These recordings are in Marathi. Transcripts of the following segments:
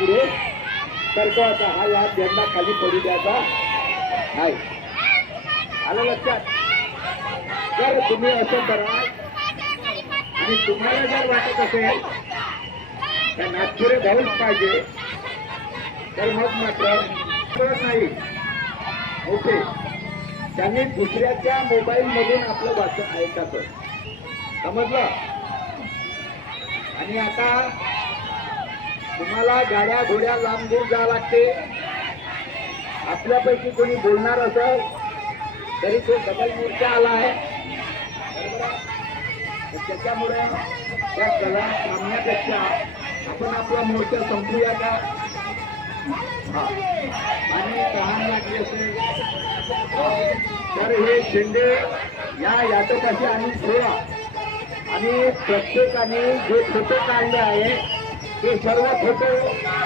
पुढे. करतो आता हा या झेंडा खाली पडू द्यायचा आहे आलं लक्षात? जर तुम्ही असं करा आणि तुम्हाला जर वाटत असेल तर नागपुरे भाऊच पाहिजे तर मग मात्र कळत नाही. ओके. त्यांनी दुसऱ्याच्या मोबाईलमधून आपलं वाचन ऐकायचं समजलं? आणि आता तुम्हाला गाड्या घोड्या लांब दूर जावं लागते. आपल्यापैकी कोणी बोलणार असेल तरी तो सकल मोर्चा आला आहे. त्याच्यामुळे त्या कला थांबण्यापेक्षा आपण आपला मोर्चा संपूया का? आणि तहान लागली असेल तर हे शेंडे या याटकाशी आणि ठेवा आणि प्रत्येकाने जे फोटो काढले आहे ते सर्व फोटो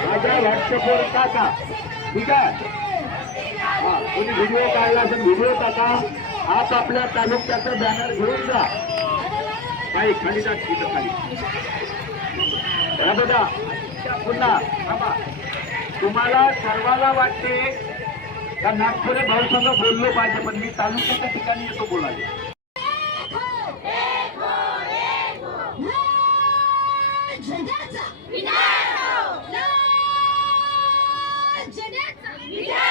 माझ्या व्हॉट्सअपवर टाका ठीक आहे? हा कोणी व्हिडिओ काढला असेल व्हिडिओ टाका. आप आपल्या तालुक्याचं बॅनर घेऊन जा. काही खाली जा तिथं खाली. बघा. पुन्हा थांबा. तुम्हाला सर्वाला वाटते का नागपुरे भाऊसंग बोललो पाहिजे पण मी तालुक्याच्या ठिकाणी येतो बोलायला. Vinayaka! no, Janata! Vinayaka!